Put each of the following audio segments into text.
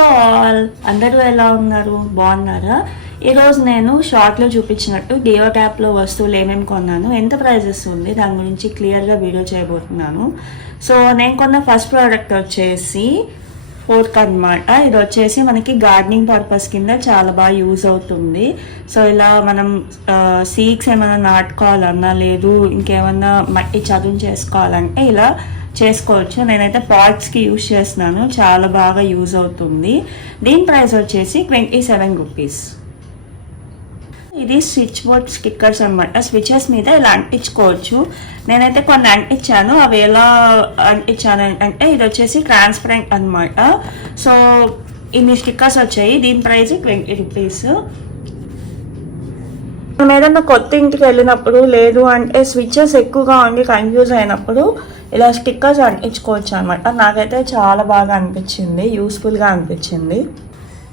Hello all, అందరూ ఎలా ఉన్నారు? బాగున్నారా? ఈరోజు నేను షార్ట్లో చూపించినట్టు డియో ట్యాప్లో వస్తువులు ఏమేమి కొన్నాను, ఎంత ప్రైజెస్ ఉంది, దాని గురించి క్లియర్గా వీడియో చేయబోతున్నాను. సో నేను కొన్న ఫస్ట్ ప్రోడక్ట్ వచ్చేసి ఫోర్క్ అనమాట. ఇది వచ్చేసి మనకి గార్డెనింగ్ పర్పస్ కింద చాలా బాగా యూజ్ అవుతుంది. సో ఇలా మనం సీడ్స్ ఏమైనా నాటుకోవాలన్నా, లేదు ఇంకేమన్నా మట్టి చదును చేసుకోవాలంటే ఇలా చేసుకోవచ్చు. నేనైతే పాట్స్కి యూజ్ చేస్తున్నాను, చాలా బాగా యూజ్ అవుతుంది. దీని ప్రైస్ వచ్చేసి 27 రూపీస్. ఇది స్విచ్ బోర్డ్ స్టిక్కర్స్ అనమాట. స్విచెస్ మీద ఇలా అంటించుకోవచ్చు. నేనైతే కొన్ని అంటించాను. అవి ఎలా అంటించాను అంటే ఇది వచ్చేసి ట్రాన్స్పరెంట్ అనమాట. సో ఇన్ని స్టిక్కర్స్ వచ్చాయి. దీని ప్రైస్ 20 రూపీస్. మనం ఏదన్నా కొత్త ఇంటికి వెళ్ళినప్పుడు, లేదు అంటే స్విచెస్ ఎక్కువగా ఉండి కన్ఫ్యూజ్ అయినప్పుడు ఇలా స్టిక్కర్స్ అంటించుకోవచ్చు అనమాట. నాకైతే చాలా బాగా అనిపించింది, యూస్ఫుల్గా అనిపించింది.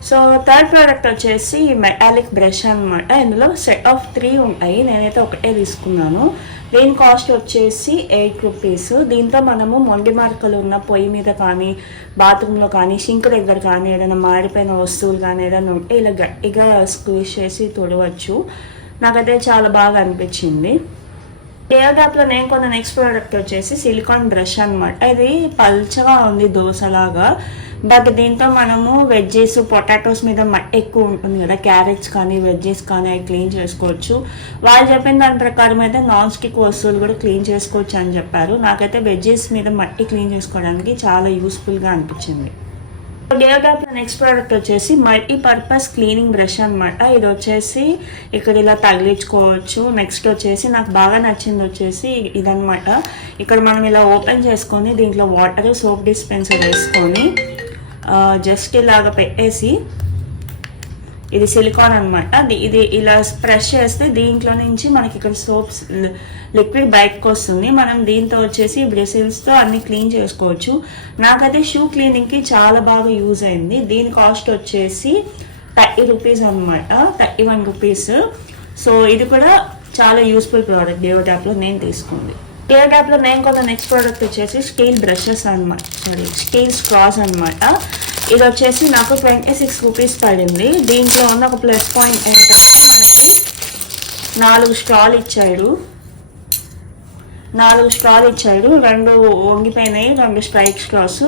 సో థర్డ్ ప్రోడక్ట్ వచ్చేసి మెటాలిక్ బ్రష్ అనమాట. ఇందులో సెట్ ఆఫ్ 3 ఉంటాయి. నేనైతే ఒకటే తీసుకున్నాను. దీని కాస్ట్ వచ్చేసి 8 రూపీస్. దీంతో మనము మొండి మార్కలు ఉన్న పొయ్యి మీద కానీ, బాత్రూంలో కానీ, సింక్ దగ్గర కానీ, ఏదైనా మాడిపోయిన వస్తువులు కానీ ఏదైనా ఉంటే ఇలా గట్టిగా స్క్వీజ్ చేసి తుడవచ్చు. నాకైతే చాలా బాగా అనిపించింది. డియో ట్యాప్లో నేను కొన్న నెక్స్ట్ ప్రోడక్ట్ వచ్చేసి సిలికాన్ బ్రష్ అనమాట. ఇది పల్చగా ఉంది, దోశలాగా. బట్ దీంతో మనము వెజ్జెస్, పొటాటోస్ మీద మట్టి ఎక్కువ ఉంటుంది కదా, క్యారెట్స్ కానీ వెజ్జెస్ కానీ అవి క్లీన్ చేసుకోవచ్చు. వాళ్ళు చెప్పిన దాని ప్రకారం అయితే నాన్ స్టిక్ వస్తువులు కూడా క్లీన్ చేసుకోవచ్చు అని చెప్పారు. నాకైతే వెజ్జెస్ మీద మట్టి క్లీన్ చేసుకోవడానికి చాలా యూస్ఫుల్గా అనిపించింది. డియో ట్యాప్లో నెక్స్ట్ ప్రోడక్ట్ వచ్చేసి మల్టీపర్పస్ క్లీనింగ్ బ్రష్ అనమాట. ఇది వచ్చేసి ఇక్కడ ఇలా తగిలించుకోవచ్చు. నెక్స్ట్ వచ్చేసి నాకు బాగా నచ్చింది వచ్చేసి ఇదనమాట. ఇక్కడ మనం ఇలా ఓపెన్ చేసుకొని దీంట్లో వాటర్, సోప్ డిస్పెన్సర్ వేసుకొని జస్ట్ ఇలాగ పెట్టేసి, ఇది సిలికాన్ అనమాట. ఇది ఇలా ప్రెస్ చేస్తే దీంట్లో నుంచి మనకి ఇక్కడ సోప్స్ లిక్విడ్ బయటకు వస్తుంది. మనం దీంతో వచ్చేసి బ్రషెస్తో అన్ని క్లీన్ చేసుకోవచ్చు. నాకైతే షూ క్లీనింగ్కి చాలా బాగా యూజ్ అయింది. దీని కాస్ట్ వచ్చేసి 30 రూపీస్ అనమాట, 31 రూపీస్. సో ఇది కూడా చాలా యూస్ఫుల్ ప్రోడక్ట్ డియో ట్యాప్లో నేను తీసుకుంది. డియో ట్యాప్లో నేను కొన్న నెక్స్ట్ ప్రోడక్ట్ వచ్చేసి స్టీల్ బ్రషెస్ అనమాట, స్టీల్ స్ట్రాస్ అనమాట. ఇది వచ్చేసి నాకు 26 రూపీస్ పడింది. దీంట్లో ఉన్న ఒక ప్లస్ పాయింట్ ఏంటంటే మనకి 4 స్ట్రాలు ఇచ్చాడు. 2 వంగిపోయినాయి, 2 స్ట్రైక్ స్ట్రాస్.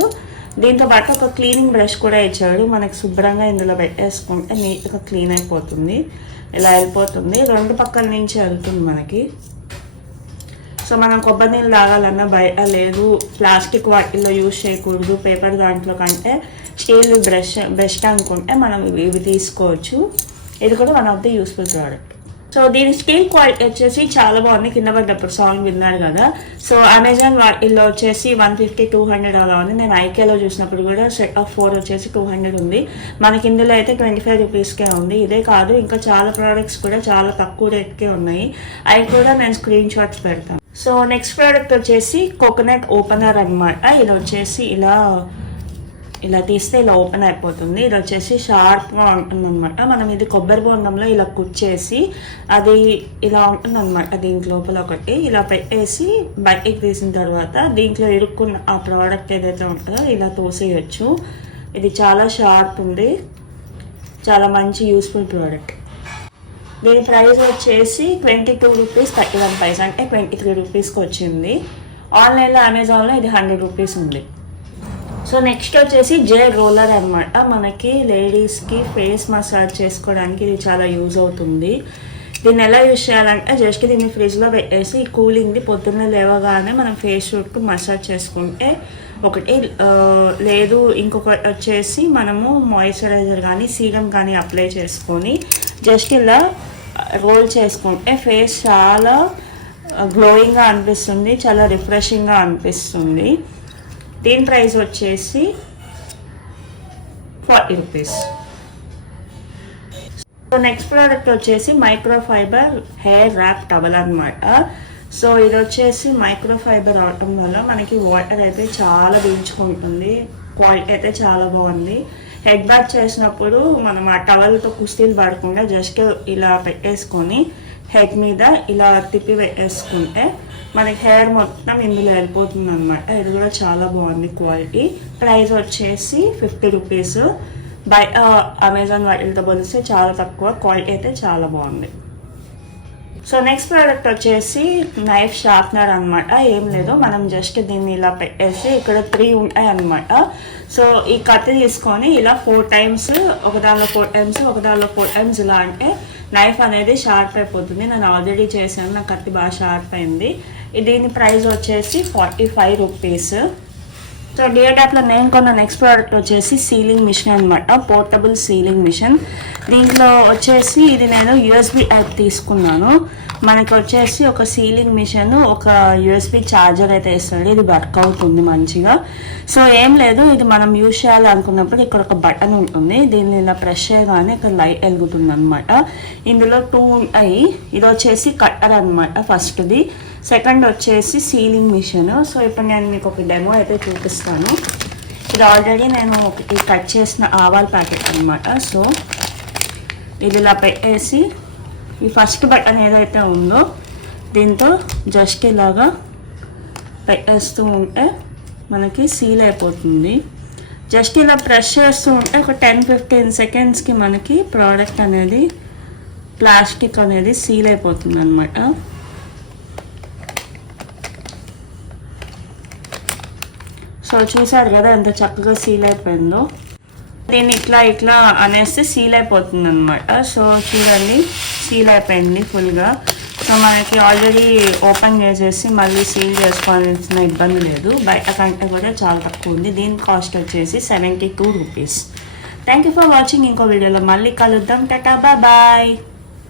దీంతో పాటు ఒక క్లీనింగ్ బ్రష్ కూడా ఇచ్చాడు. మనకి శుభ్రంగా ఇందులో పెట్టేసుకుంటే నీట్గా క్లీన్ అయిపోతుంది. ఇలా వెళ్ళిపోతుంది, 2 పక్కల నుంచి వెళ్తుంది మనకి. సో మనం కొబ్బరి నీళ్ళు తాగాలన్నా బయట, లేదు ప్లాస్టిక్ వాటిల్లో యూజ్ చేయకూడదు, పేపర్ దాంట్లో కంటే స్టీల్ బ్రష్ బెస్ట్ అనుకుంటే మనం ఇవి తీసుకోవచ్చు. ఇది కూడా one of the useful product. So దీని స్టీల్ క్వాలిటీ వచ్చేసి చాలా బాగుంది. కింద పడ్డప్పుడు సాంగ్ విన్నారు కదా. సో అమెజాన్ వాటిల్లో వచ్చేసి 150-200 అలా ఉంది. నేను ఐకేలో చూసినప్పుడు కూడా సెట్ ఆఫ్ 4 వచ్చేసి 200 ఉంది. మనకి ఇందులో అయితే 25 రూపీస్కే ఉంది. ఇదే కాదు, ఇంకా చాలా ప్రోడక్ట్స్ కూడా చాలా తక్కువ రేట్కే ఉన్నాయి. అవి కూడా నేను స్క్రీన్ షాట్స్ పెడతాను. సో నెక్స్ట్ ప్రోడక్ట్ వచ్చేసి కోకోనట్ ఓపెనర్ అనమాట. ఇది వచ్చేసి ఇలా తీస్తే ఇలా ఓపెన్ అయిపోతుంది. ఇది వచ్చేసి షార్ప్గా ఉంటుంది అనమాట. మనం ఇది కొబ్బరి బొండంలో ఇలా కుచ్చేసి అది ఇలా ఉంటుంది అనమాట. దీంట్ లోపల ఒకటి ఇలా పెట్టేసి బయటికి తీసిన తర్వాత దీంట్లో ఇరుక్కున్న ఆ ప్రోడక్ట్ ఏదైతే ఉంటుందో ఇలా తోసేయచ్చు. ఇది చాలా షార్ప్ ఉంది, చాలా మంచి యూస్ఫుల్ ప్రోడక్ట్. దీని ప్రైస్ వచ్చేసి 22 రూపీస్ 31 పైస్, అంటే 23 రూపీస్కి వచ్చింది. ఆన్లైన్లో అమెజాన్లో ఇది 100 రూపీస్ ఉంది. సో నెక్స్ట్ వచ్చేసి జెల్ రోలర్ అనమాట. మనకి లేడీస్కి ఫేస్ మసాజ్ చేసుకోవడానికి ఇది చాలా యూజ్ అవుతుంది. దీన్ని ఎలా యూజ్ చేయాలంటే జస్ట్ దీన్ని ఫ్రిడ్జ్లో పెట్టేసి కూలింగ్ది పొద్దున్న లేవగానే మనం ఫేస్ షూట్కు మసాజ్ చేసుకుంటే ఒకటి, లేదు ఇంకొకటి వచ్చేసి మనము మాయిశ్చరైజర్ కానీ సీరం కానీ అప్లై చేసుకొని జస్ట్ ఇలా రోల్ చేసుకుంటే ఫేస్ చాలా గ్లోయింగ్గా అనిపిస్తుంది, చాలా రిఫ్రెషింగ్గా అనిపిస్తుంది. దీని ప్రైస్ వచ్చేసి 40 రూపీస్. సో నెక్స్ట్ ప్రోడక్ట్ వచ్చేసి మైక్రోఫైబర్ హెయిర్ ర్యాప్ టవల్ అనమాట. సో ఇది వచ్చేసి మైక్రోఫైబర్ అవటం వల్ల మనకి వాటర్ అయితే చాలా పీల్చుకుంటుంది. క్వాలిటీ అయితే చాలా బాగుంది. హెడ్ బాత్ చేసినప్పుడు మనం ఆ టవల్తో కుస్తీలు పడకుండా జస్ట్ ఇలా పెట్టేసుకొని హెడ్ మీద ఇలా తిప్పి పెట్టేసుకుంటే మనకి హెయిర్ మొత్తం ఇందులో వెళ్ళిపోతుంది అనమాట. ఇది కూడా చాలా బాగుంది క్వాలిటీ. ప్రైస్ వచ్చేసి 50 రూపీస్. బయట అమెజాన్ వాటితో పోలిస్తే చాలా తక్కువ, క్వాలిటీ అయితే చాలా బాగుంది. సో నెక్స్ట్ ప్రోడక్ట్ వచ్చేసి నైఫ్ షార్ప్నర్ అనమాట. ఏం లేదు, మనం జస్ట్ దీన్ని ఇలా పెట్టేసి ఇక్కడ 3 ఉంటాయి అనమాట. సో ఈ కత్తి తీసుకొని ఇలా 4 times, ఒక దానిలో 4 times, ఒక దానిలో 4 times ఇలా అంటే నైఫ్ అనేది షార్ప్ అయిపోతుంది. నేను ఆల్రెడీ చేశాను, నా కత్తి బాగా షార్ప్ అయింది. దీని ప్రైస్ వచ్చేసి 45 రూపీస్. సో డియర్ యాప్లో నేను కొన్న నెక్స్ట్ ప్రోడక్ట్ వచ్చేసి సీలింగ్ మిషన్ అనమాట, పోర్టబుల్ సీలింగ్ మిషన్. దీంట్లో వచ్చేసి ఇది నేను యూఎస్బి యాప్ తీసుకున్నాను. మనకి వచ్చేసి ఒక సీలింగ్ మిషన్, ఒక యూఎస్బి ఛార్జర్ అయితే ఇస్తాడు. ఇది వర్క్ అవుతుంది మంచిగా. సో ఏం లేదు, ఇది మనం యూజ్ చేయాలి అనుకున్నప్పుడు ఇక్కడ ఒక బటన్ ఉంటుంది, దీన్ని ఇలా ప్రెస్ చేయగానే ఇక్కడ లైట్ వెలుగుతుంది అనమాట. ఇందులో 2 ఉంటాయి. ఇది వచ్చేసి కట్టర్ అనమాట ఫస్ట్ది, సెకండ్ వచ్చేసి సీలింగ్ మిషన్. సో ఇప్పుడు నేను మీకు ఒక డెమో అయితే చూపిస్తాను. ఇది ఆల్రెడీ నేను ఒకటి కట్ చేసిన ఆవాల ప్యాకెట్ అనమాట. సో ఇది ఇలా పెట్టేసి ఈ ఫస్ట్ బటన్ ఏదైతే ఉందో దీంతో జస్ట్ ఇలాగా పెట్టేస్తూ ఉంటే మనకి సీల్ అయిపోతుంది. జస్ట్ ఇలా ప్రెస్ చేస్తూ ఉంటే ఒక 10-15 సెకండ్స్కి మనకి ప్రోడక్ట్ అనేది, ప్లాస్టిక్ అనేది సీల్ అయిపోతుంది అనమాట. సో చూసారు కదా ఎంత చక్కగా సీల్ అయిపోయిందో. దీన్ని ఇట్లా అనేస్తే సీల్ అయిపోతుంది అనమాట. సో చూడండి, సీల్ అయిపోయింది ఫుల్గా. సో మనకి ఆల్రెడీ ఓపెన్ చేసేసి మళ్ళీ సీల్ చేసుకోవాల్సిన ఇబ్బంది లేదు. బయట కంటే కూడా చాలా తక్కువ ఉంది. దీని కాస్ట్ వచ్చేసి 72 rupees. Thank you for watching. ఇంకో వీడియోలో మళ్ళీ కలుద్దాం. టాటా, బాయ్.